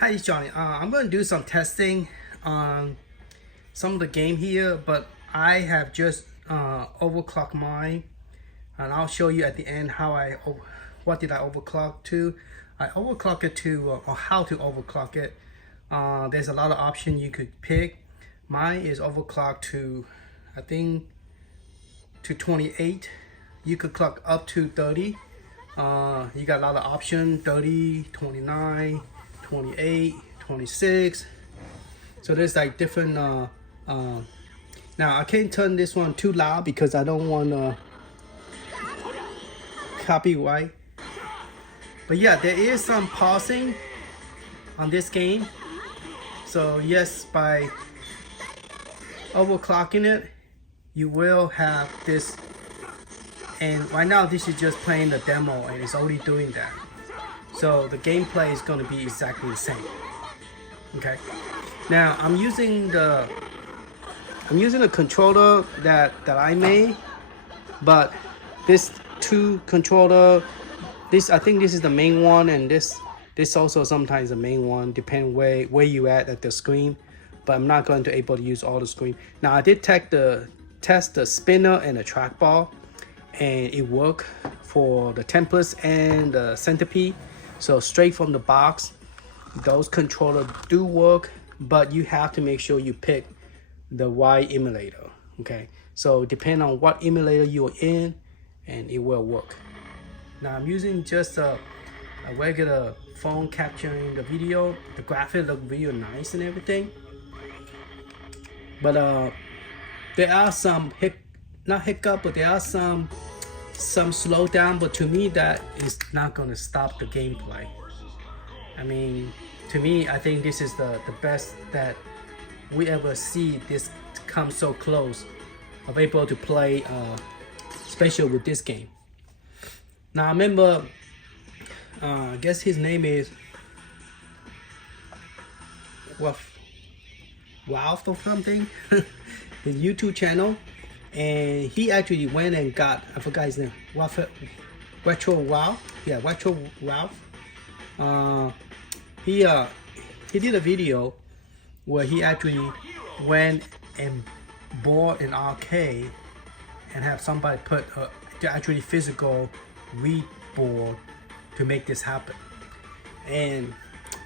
Hi, it's Johnny. I'm going to do some testing on some of the game here, but I have just overclocked mine, and I'll show you at the end what did I overclock to. I overclock it to, or how to overclock it. There's a lot of options you could pick. Mine is overclocked to, I think, to 28. You could clock up to 30. You got a lot of options: 30, 29, 28, 26. So there's like different now I can't turn this one too loud because I don't want copyright. But yeah, there is some pausing on this game. So yes, by overclocking it, you will have this. And right now this is just playing the demo and it's only doing that. So the gameplay is going to be exactly the same. Okay. Now I'm using the controller that I made, but this two controller, I think this is the main one, and this also sometimes the main one, depending where you at the screen. But I'm not going to able to use all the screen. Now I did test the spinner and the trackball, and it worked for the templates and the centipede. So straight from the box, those controllers do work, but you have to make sure you pick the right emulator. Okay, so depending on what emulator you're in, and it will work. Now I'm using just a regular phone capturing the video. The graphics look real nice and everything, but there are some not hiccup, but there are some slowdown. But to me, that is not going to stop the gameplay. I mean, to me, I think this is the best that we ever see. This come so close of able to play, especially with this game. Now I remember, I guess his name is Ralph or something. His YouTube channel. And he actually went and got, I forgot his name, Retro Ralph. Yeah, Retro Ralph. He did a video where he actually went and bought an arcade and have somebody put the actually physical read board to make this happen. And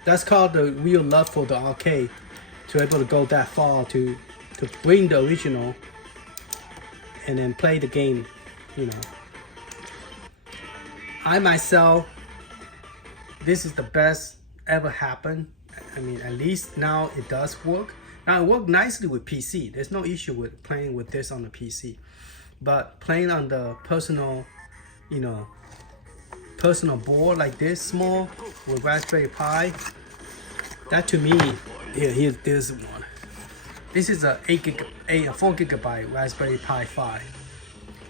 that's called the real love for the arcade, to be able to go that far to bring the original and then play the game, you know. I myself, this is the best ever happened. I mean, at least now it does work. Now it works nicely with PC. There's no issue with playing with this on the PC. But playing on the personal, you know, personal board like this, small, with Raspberry Pi, that to me, here's this one. This is a 4 gigabyte Raspberry Pi 5,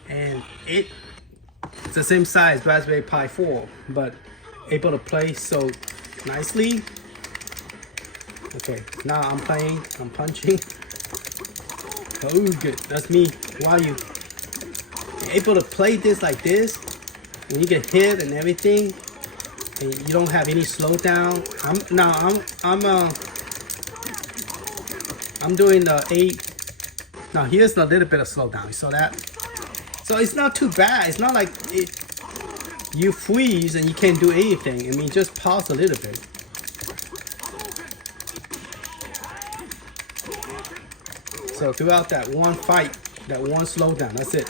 and it's the same size Raspberry Pi 4, but able to play so nicely. Okay, now I'm playing, I'm punching. Oh, good, that's me. Wow, you're able to play this like this, when you get hit and everything, and you don't have any slowdown. I'm doing the 8. Now here's a little bit of slowdown. You saw that? So it's not too bad. It's not like you freeze and you can't do anything. I mean, just pause a little bit. So throughout that one fight, that one slowdown, that's it.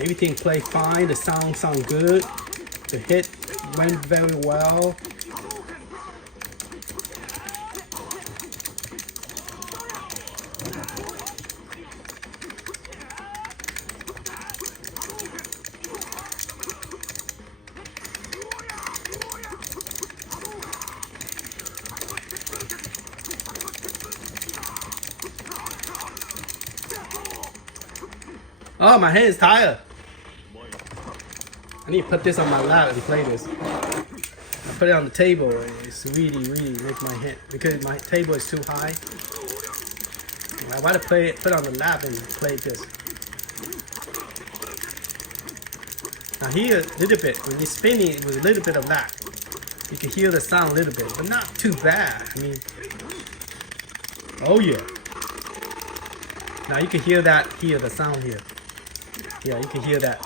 Everything played fine. The sound good. The hit went very well. Oh, my hand is tired. I need to put this on my lap and play this. I put it on the table and it's really make my hand, because my table is too high. I want to put it on the lap and play this. Now here, a little bit, when you're spinning, it was a little bit of lag. You can hear the sound a little bit, but not too bad. I mean, oh yeah. Now you can hear the sound here. Yeah, you can hear that.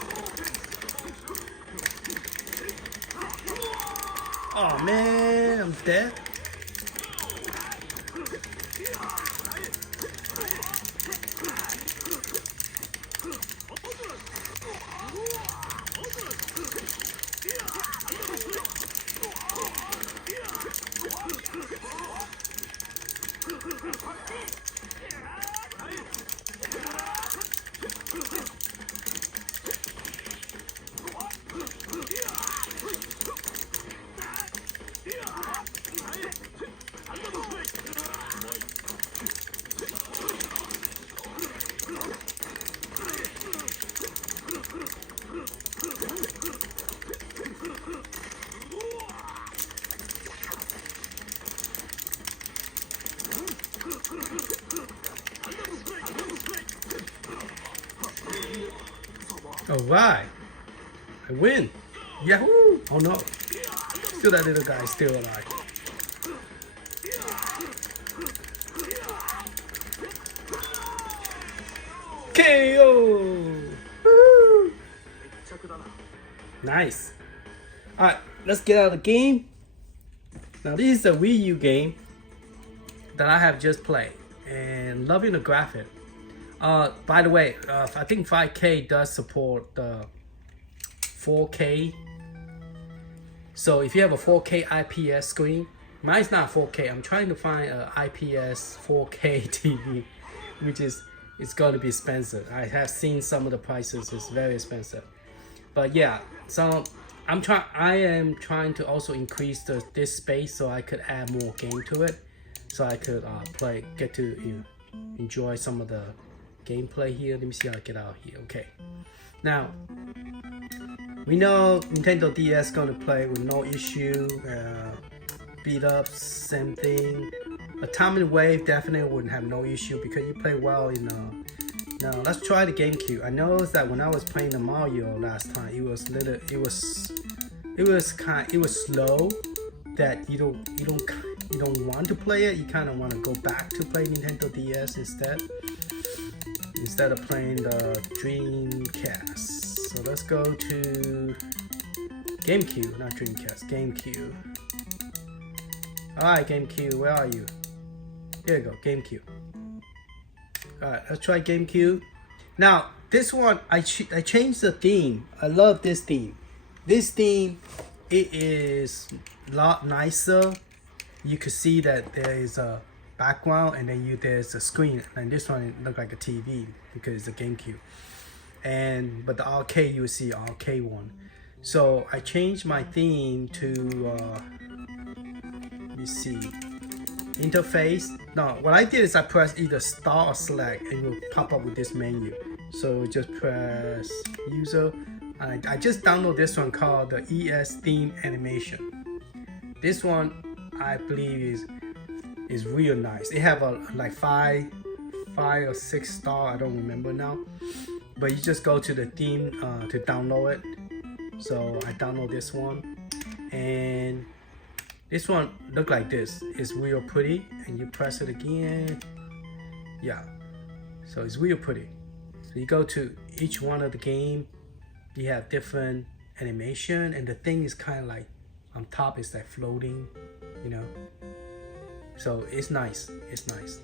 Oh man, I'm dead. Alright. I win. Yahoo! Oh no. Still that little guy is still alive. KO! Woo! Nice. Alright, let's get out of the game. Now this is a Wii U game that I have just played and loving the graphic. By the way, I think 5K does support the 4K. So if you have a 4K IPS screen, mine's not 4K. I'm trying to find an IPS 4K TV, which is it's going to be expensive. I have seen some of the prices; it's very expensive. But yeah, so I am trying to also increase this space so I could add more game to it, so I could get to enjoy some of the gameplay here. Let me see how I get out here. Okay, now we know Nintendo DS gonna play with no issue. Beat ups, same thing. Atomic Wave definitely wouldn't have no issue because you play well in. Now let's try the GameCube. I noticed that when I was playing the Mario last time, it was slow. That you don't want to play it. You kind of want to go back to play Nintendo DS instead of playing the Dreamcast. So let's go to GameCube, not Dreamcast, GameCube. Alright, GameCube, where are you? Here you go, GameCube. Alright, let's try GameCube. Now, this one, I changed the theme. I love this theme. This theme, it is a lot nicer. You could see that there is a background and then there's a screen. And this one look like a TV because it's a GameCube. But the arcade, you will see arcade one. So I changed my theme to, let me see, interface. No, what I did is I pressed either start or select and it will pop up with this menu. So just press user. I just downloaded this one called the ES Theme Animation. This one I believe is real nice. They have like five or 6 star, I don't remember now. But you just go to the theme to download it. So I download this one, and this one look like this. It's real pretty, and you press it again. Yeah, so it's real pretty. So you go to each one of the game. You have different animation, and the thing is kind of like on top is like floating, you know. So it's nice. It's nice.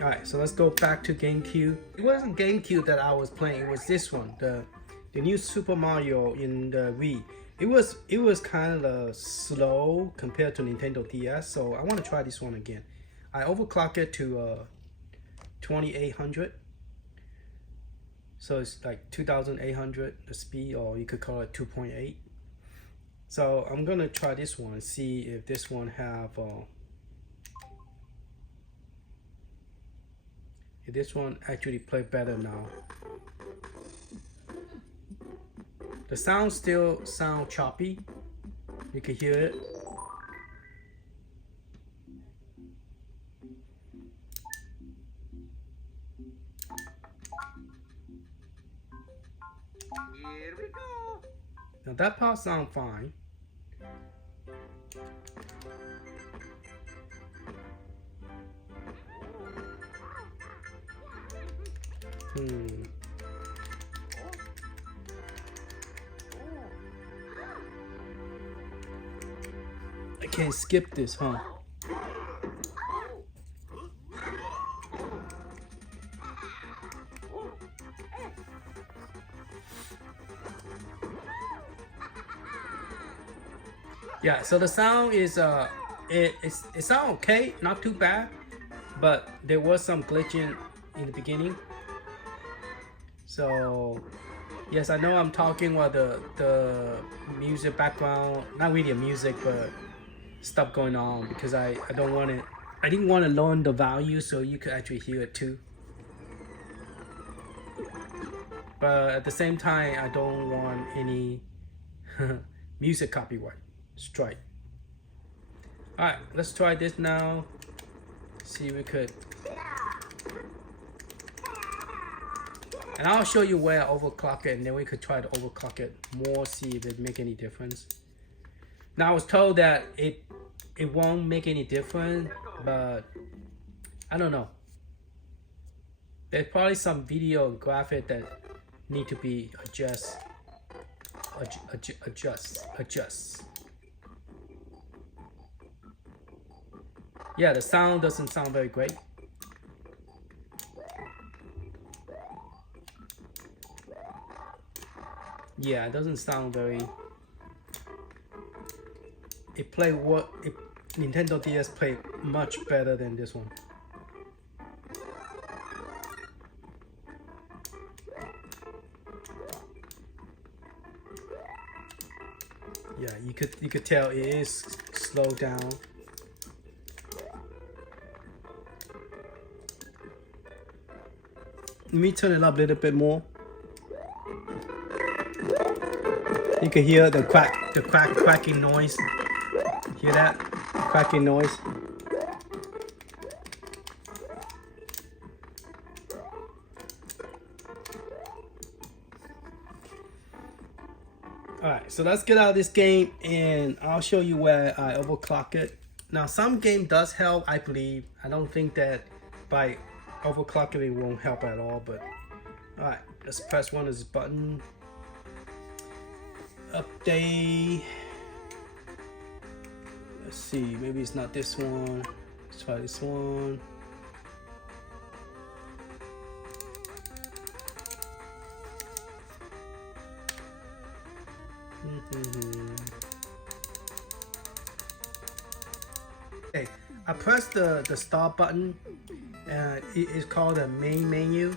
All right, so let's go back to GameCube. It wasn't GameCube that I was playing. It was this one, the new Super Mario in the Wii. It was kind of slow compared to Nintendo DS. So I want to try this one again. I overclock it to 2800. So it's like 2800 the speed, or you could call it 2.8. So I'm gonna try this one and see if this one have if this one actually play better now. The sound still sound choppy. You can hear it. Here we go. Now that part sound fine. I can't skip this, huh? Yeah, so the sound is it sound okay, not too bad, but there was some glitching in the beginning. So yes, I know I'm talking while the music background, not really a music, but stuff going on, because I don't want it. I didn't want to lower the value so you could actually hear it too. But at the same time, I don't want any music copyright strike. All right, let's try this now. See if we could. And I'll show you where I overclock it, and then we could try to overclock it more, see if it make any difference. Now I was told that it won't make any difference, but I don't know. There's probably some video graphic that need to be adjust. Yeah, the sound doesn't sound very great. Yeah, it doesn't sound very. It play what Nintendo DS played much better than this one. Yeah, you could tell it is slowed down. Let me turn it up a little bit more. You can hear the cracking noise. Hear that? Cracking noise. Alright, so let's get out of this game and I'll show you where I overclock it. Now some game does help, I believe. I don't think that by overclocking it won't help at all, but alright, let's press one of this button. Update. Let's see, maybe it's not this one. Let's try this one. Okay, I pressed the start button. It is called the main menu.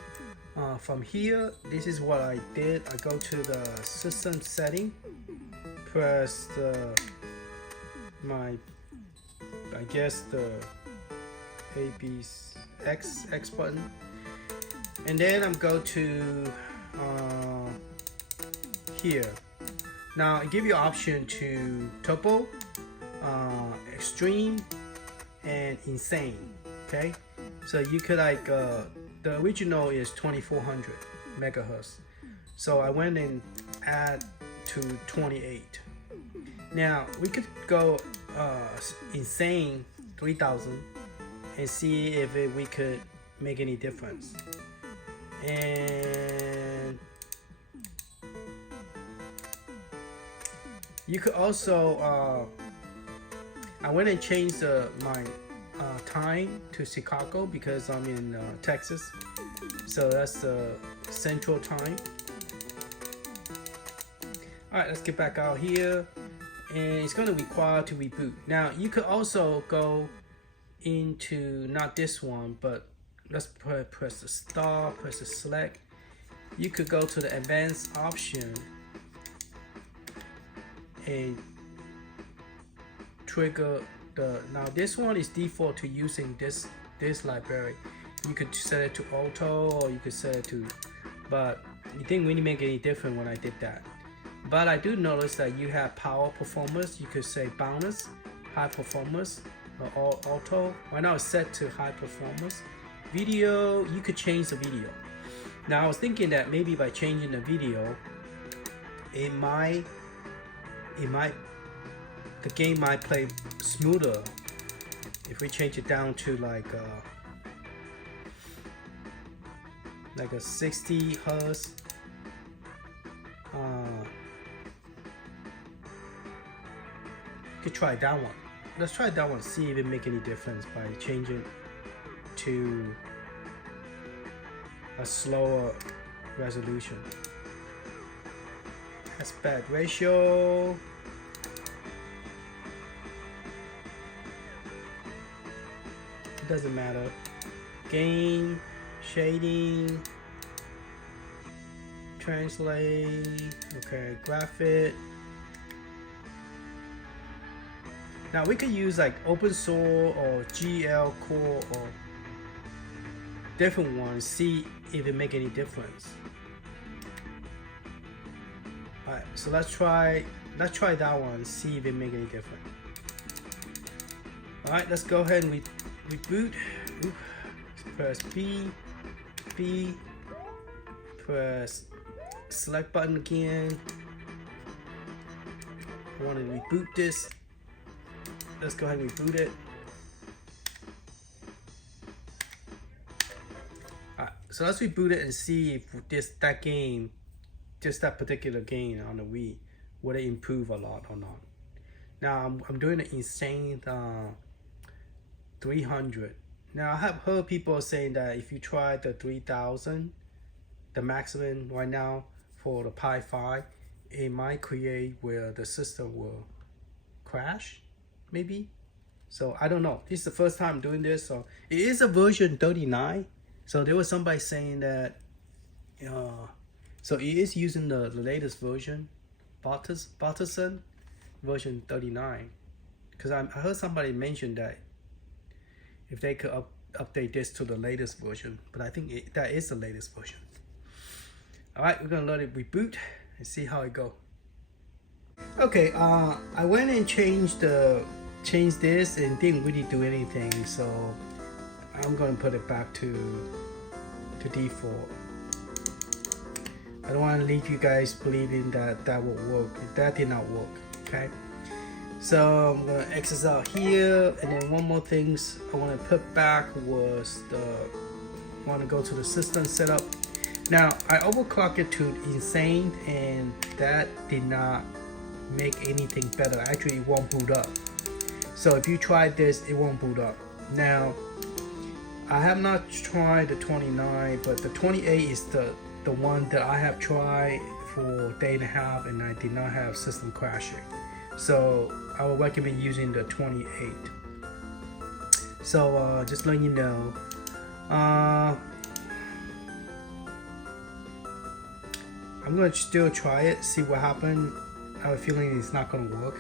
From here, this is what I did. I go to the system setting, press I guess the X button, and then I'm go to here. Now I give you option to turbo, extreme, and insane. Okay, so you could like the original is 2400 megahertz, so I went and add to 28. Now we could go insane 3000 and see if we could make any difference. And you could also I went and changed my time to Chicago because I'm in Texas, so that's the central time. Alright, let's get back out here, and it's going to require to reboot. Now you could also go into, not this one, but let's press the start, press the select. You could go to the advanced option and trigger now this one is default to using this library. You could set it to auto, or you could set it to, but it didn't really make any difference when I did that. But I do notice that you have power performance. You could say bonus, high performance, or auto. Right now it's set to high performance. Video, you could change the video. Now I was thinking that maybe by changing the video, the game might play smoother if we change it down to like like a 60 hertz. Could try that one. Let's try that one, see if it make any difference by changing to a slower resolution. Aspect ratio. It doesn't matter. Gain, shading, translate, okay, graphic. Now we could use like open source or GL core or different ones, see if it make any difference. Alright, so let's try that one, see if it make any difference. Alright, let's go ahead and reboot. Oop. Press B, press select button again. I want to reboot this. Let's go ahead and reboot it. Alright, so let's reboot it and see if that game, just that particular game on the Wii, would it improve a lot or not. Now I'm doing an insane 300. Now I have heard people saying that if you try the 3000, the maximum right now for the Pi 5, it might create where the system will crash, maybe. So I don't know. This is the first time I'm doing this, so it is a version 39. So there was somebody saying that, so it is using the latest version, Batocera version 39. Because I heard somebody mention that if they could update this to the latest version, but I think that is the latest version. All right, we're gonna let it reboot and see how it go. Okay, I went and changed this and didn't really do anything, so I'm gonna put it back to default. I don't want to leave you guys believing that that will work. That did not work. Okay. So I'm gonna exit out here, and then one more things I want to put back was want to go to the system setup. Now I overclocked it to insane, and that did not make anything better. Actually, it won't boot up. So if you try this, it won't boot up. Now I have not tried the 29, but the 28 is the one that I have tried for a day and a half, and I did not have system crashing. So I would recommend using the 28. So just letting you know. I'm gonna still try it, see what happens. I have a feeling it's not gonna work.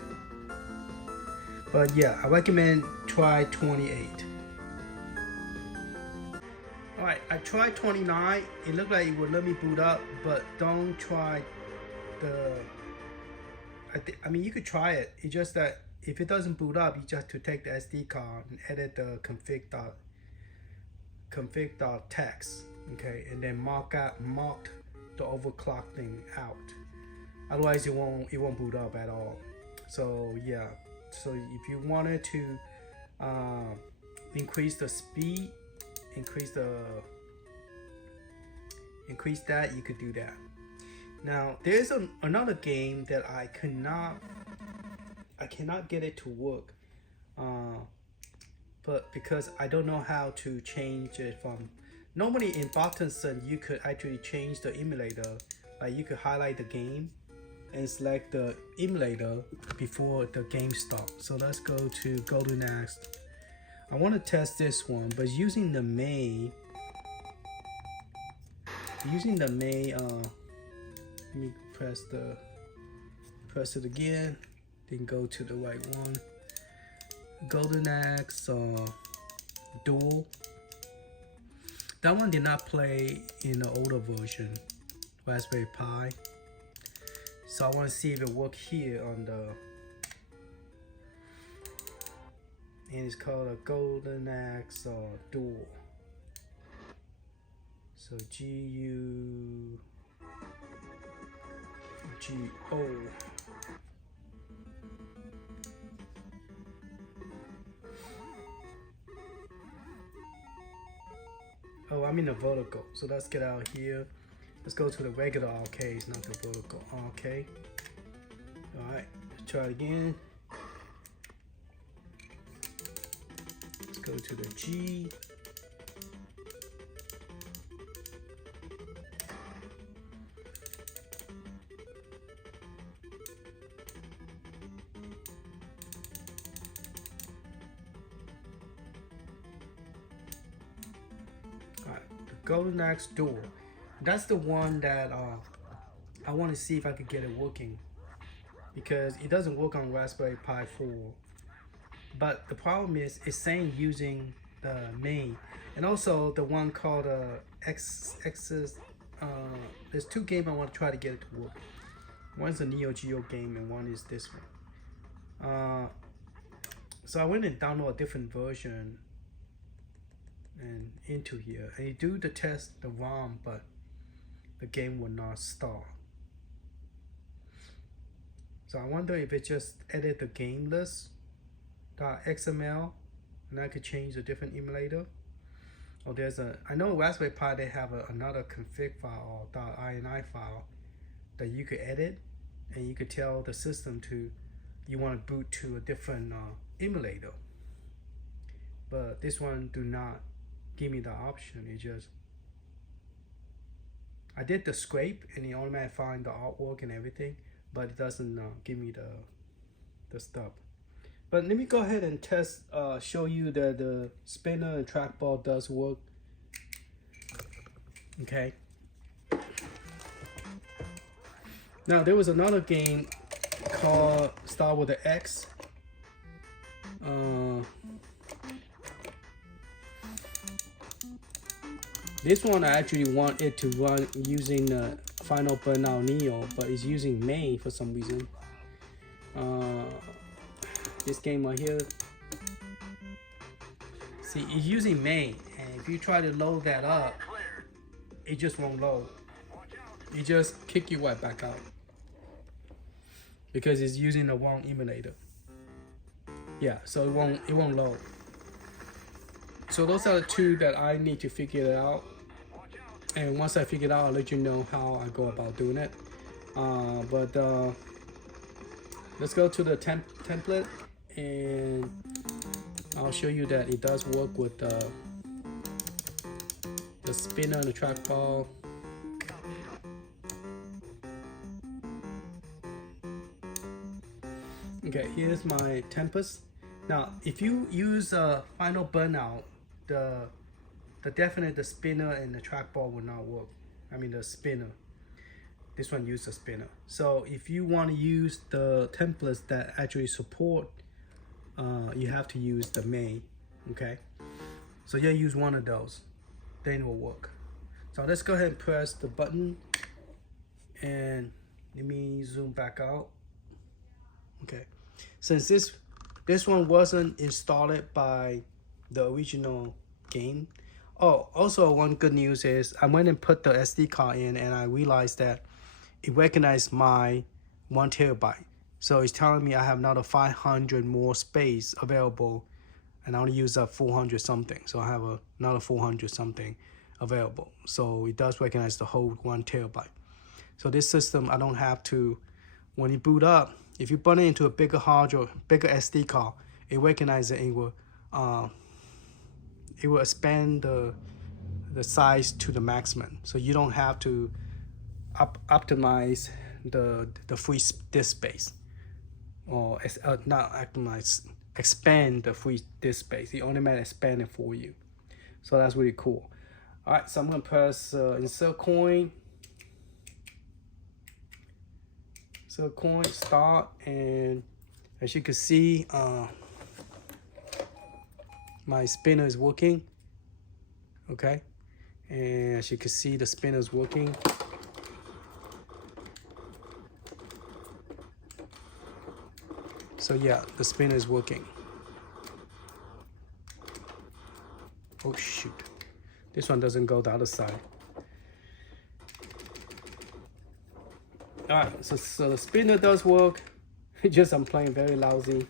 But yeah, I recommend try 28. Alright, I tried 29. It looked like it would let me boot up, but don't try the... I mean, you could try it. It's just that if it doesn't boot up, you just have to take the SD card and edit the config.txt, okay, and then mark the overclock thing out. Otherwise, it won't boot up at all. So yeah, so if you wanted to increase the speed, increase that, you could do that. Now there's another game that I cannot get it to work, but because I don't know how to change it from. Normally in Batocera you could actually change the emulator, like you could highlight the game and select the emulator before the game starts. So let's go to next. I want to test this one, but using the main, let me press it again, then go to the right one. Golden Axe Dual. That one did not play in the older version, Raspberry Pi. So I want to see if it works here on the, and it's called a Golden Axe Dual. So GUGO. Oh, I'm in the vertical. So let's get out here. Let's go to the regular arcade, not the vertical arcade. All right, let's try it again. Let's go to the G. Go next door. That's the one that I want to see if I could get it working, because it doesn't work on Raspberry Pi 4. But the problem is it's saying using the main, and also the one called X's. There's two games I want to try to get it to work. One's a Neo Geo game and one is this one. So I went and downloaded a different version and into here, and you do the test the ROM, but the game will not start. So I wonder if it just edit the game list .xml and I could change a different emulator. Or there's a, I know Raspberry Pi they have another config file or .ini file that you could edit, and you could tell the system to you want to boot to a different emulator. But this one do not give me the option. It just, I did the scrape and it automatically find the artwork and everything, but it doesn't give me the stuff. But let me go ahead and test, show you that the spinner and trackball does work. Okay. Now there was another game called start with the X. This one I actually want it to run using the Final Burnout Neo, but it's using main for some reason. This game right here, see, it's using main, and if you try to load that up, it just won't load. It just kick you right back out because it's using the wrong emulator. Yeah, so it won't load. So those are the two that I need to figure it out. And once I figure it out, I'll let you know how I go about doing it. Let's go to the template, and I'll show you that it does work with the spinner and the trackball. Okay, here's my Tempest. Now, if you use Final Burnout, the spinner and the trackball will not work. I mean the spinner. This one uses a spinner. So if you want to use the templates that actually support, you have to use the main. Okay. So you use one of those, then it will work. So let's go ahead and press the button, and let me zoom back out. Okay. Since this one wasn't installed by the original game. Oh, also one good news is I went and put the SD card in, and I realized that it recognized my 1 terabyte. So it's telling me I have another 500 more space available, and I only use up 400 something. So I have another 400 something available. So it does recognize the whole 1 terabyte. So this system, I don't have to, when you boot up, if you put it into a bigger hard drive, bigger SD card, it recognizes it and it will expand the size to the maximum. So you don't have to optimize the free disk space, or not optimize, expand the free disk space. It automatically expand it for you. So that's really cool. All right, so I'm gonna press insert coin, start, and as you can see, my spinner is working. Okay, and as you can see, the spinner is working. So yeah, the spinner is working. Oh shoot, this one doesn't go the other side. All right, so the spinner does work. It's just I'm playing very lousy.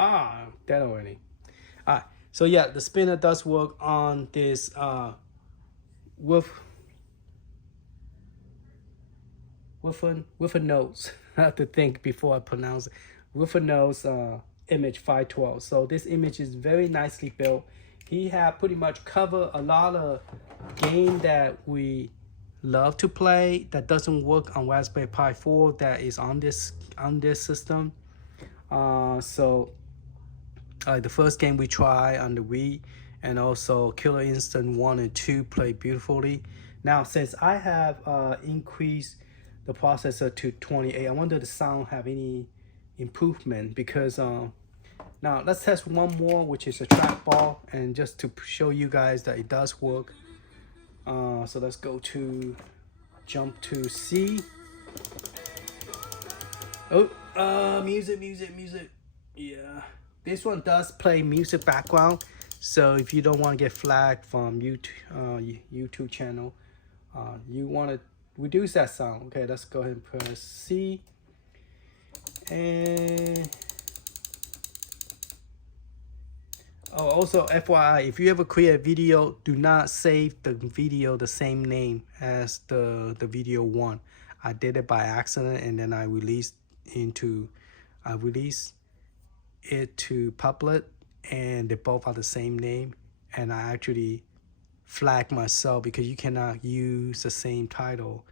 That already. Alright, so yeah, the spinner does work on this wolfanoz. I have to think before I pronounce it. Wolfanoz image 512. So this image is very nicely built. He had pretty much covered a lot of game that we love to play that doesn't work on Raspberry Pi 4 that is on this system. The first game we try on the Wii, and also Killer Instinct 1 and 2 play beautifully. Now, since I have increased the processor to 28, I wonder the sound have any improvement, because now let's test one more, which is a trackball, and just to show you guys that it does work. So let's jump to C. Oh, music. Yeah, this one does play music background. So if you don't want to get flagged from YouTube channel, you want to reduce that sound. Okay, let's go ahead and press C. And also FYI, if you ever create a video, do not save the video the same name as the video one. I did it by accident, and then I released it to public, and they both are the same name, and I actually flagged myself because you cannot use the same title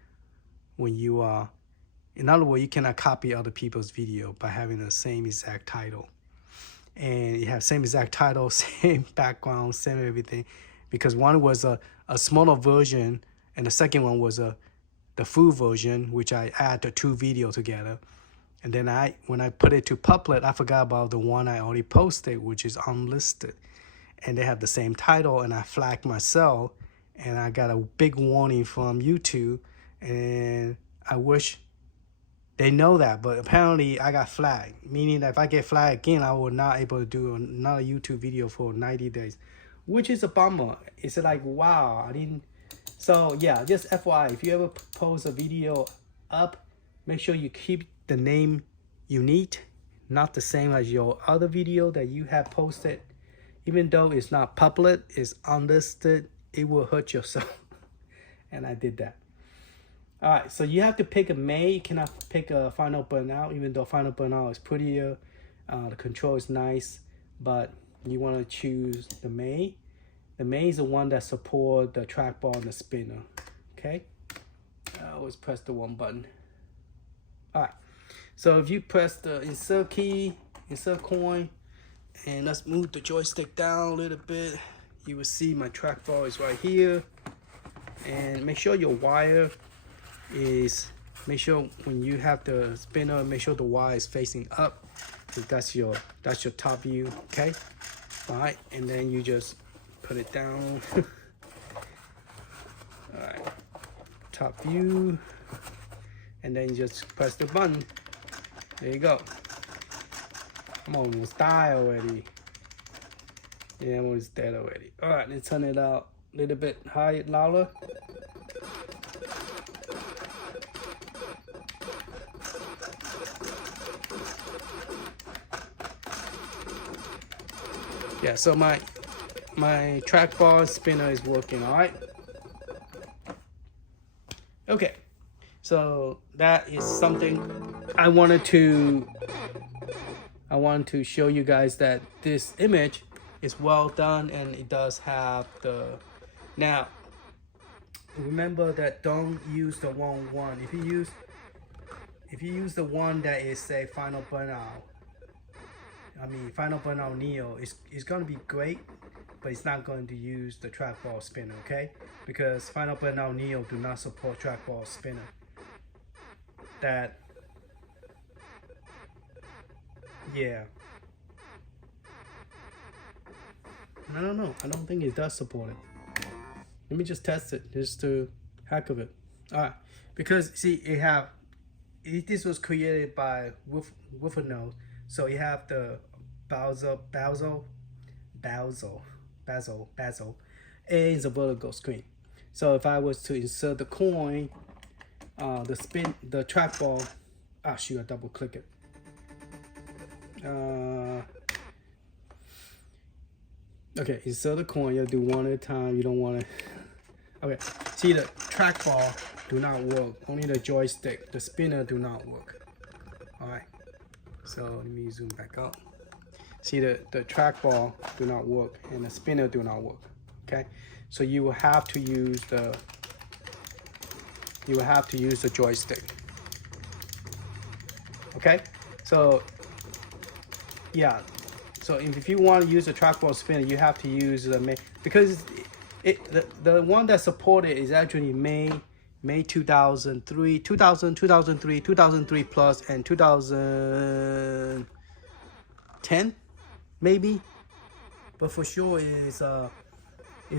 when you are, in other words, you cannot copy other people's video by having the same exact title. And you have same exact title, same background, same everything, because one was a smaller version and the second one was the full version, which I add the two videos together. And then when I put it to public, I forgot about the one I already posted, which is unlisted. And they have the same title, and I flagged myself, and I got a big warning from YouTube, and I wish they know that, but apparently I got flagged, meaning that if I get flagged again, I will not able to do another YouTube video for 90 days, which is a bummer. It's like, wow, I didn't. So yeah, just FYI, if you ever post a video up, make sure you keep the name unique, not the same as your other video that you have posted. Even though it's not public, it's unlisted, it will hurt yourself. And I did that. All right, so you have to pick a May. You cannot pick a Final Burnout, even though Final Burnout is prettier. The control is nice, but you want to choose the May. The May is the one that supports the trackball and the spinner. Okay, I always press the one button. All right, so if you press the insert key, insert coin, and let's move the joystick down a little bit, you will see my trackball is right here. And make sure your wire make sure when you have the spinner, make sure the wire is facing up, because that's your top view. Okay, all right, and then you just put it down. All right, top view, and then you just press the button. There you go. I'm almost died already. Yeah, I'm almost dead already. All right, let's turn it out a little bit higher, louder. Yeah, so my trackball spinner is working. All right. Okay, so that is something I wanted to show you guys, that this image is well done, and it does have the. Now, remember that don't use the wrong one. If you use the one that is, say, Final Burnout Neo, is going to be great, but it's not going to use the trackball spinner, okay? Because Final Burnout Neo do not support trackball spinner. Yeah. I don't know. I don't think it does support it. Let me just test it, just to heck of it. All right, because see, this was created by wolfanoz, so you have the basil, and it's a vertical screen. So if I was to insert the coin, the trackball, shoot, I double click it. Okay, insert the coin. You do one at a time. You don't want to. Okay, see the trackball do not work. Only the joystick, the spinner do not work. All right. So let me zoom back up. See the trackball do not work and the spinner do not work. Okay, so you will have to use the joystick. Okay, so yeah, so if you want to use the trackball spinner, you have to use the May, because the one that supported is actually May 2003, 2003 plus, and 2010 maybe, but for sure is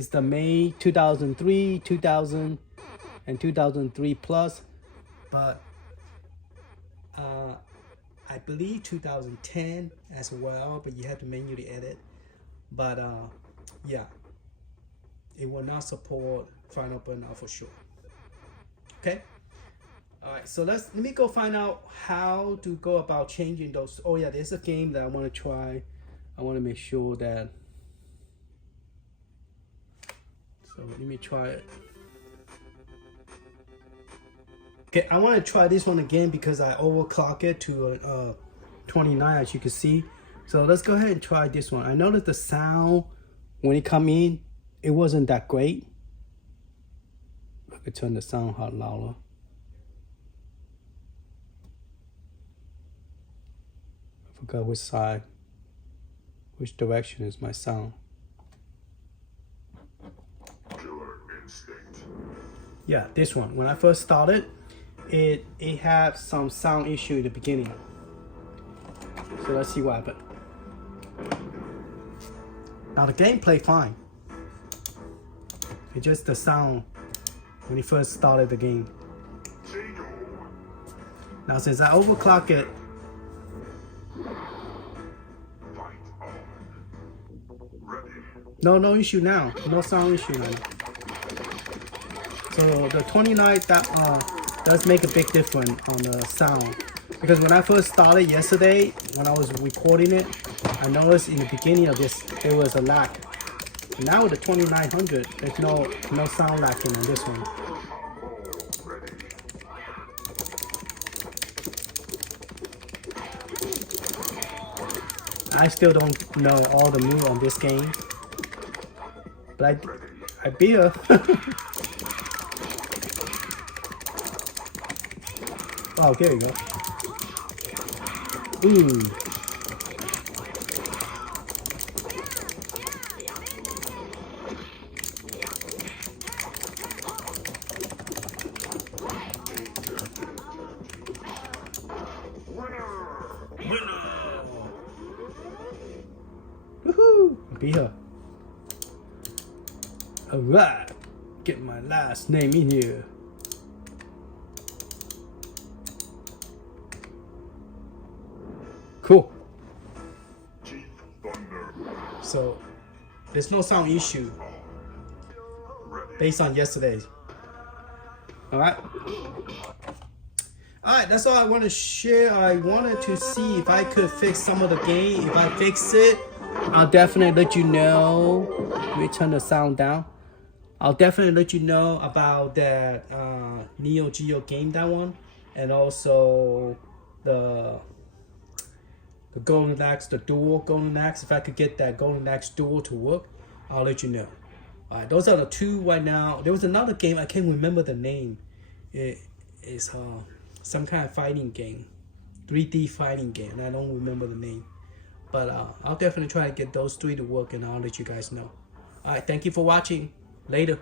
the May 2003, 2000 and 2003 plus, but I believe 2010 as well, but you have to manually edit. But yeah, it will not support final burnout for sure. Okay. All right, so let me go find out how to go about changing those. Oh yeah, there's a game that I want to try. I want to make sure that. So let me try it. Okay, I want to try this one again because I overclock it to 29, as you can see. So let's go ahead and try this one. I noticed the sound when it come in, it wasn't that great. Let me turn the sound a lot louder. I forgot which side, which direction is my sound. Yeah, this one. When I first started, it had some sound issue in the beginning. So let's see what happened. Now the gameplay fine. It's just the sound when you first started the game. Now since I overclock it, no issue now. No sound issue now. So the 29 that does make a big difference on the sound, because when I first started yesterday, when I was recording it, I noticed in the beginning of this there was a lag. Now with the 2900, there's no sound lacking on this one. I still don't know all the moves on this game, but I beat her. Oh, there you go. Ooh. Woohoo! Beat her. Alright. Get my last name in here. Cool. So there's no sound issue based on yesterday's. Alright, that's all I want to share. I wanted to see if I could fix some of the game. If I fix it, I'll definitely let you know. Let me turn the sound down. I'll definitely let you know about that Neo Geo game, that one, and also the Golden Axe, the dual Golden Axe. If I could get that Golden Axe dual to work, I'll let you know. Alright, those are the two right now. There was another game, I can't remember the name. It is some kind of fighting game, 3D fighting game, and I don't remember the name. But I'll definitely try to get those three to work, and I'll let you guys know. Alright, thank you for watching. Later.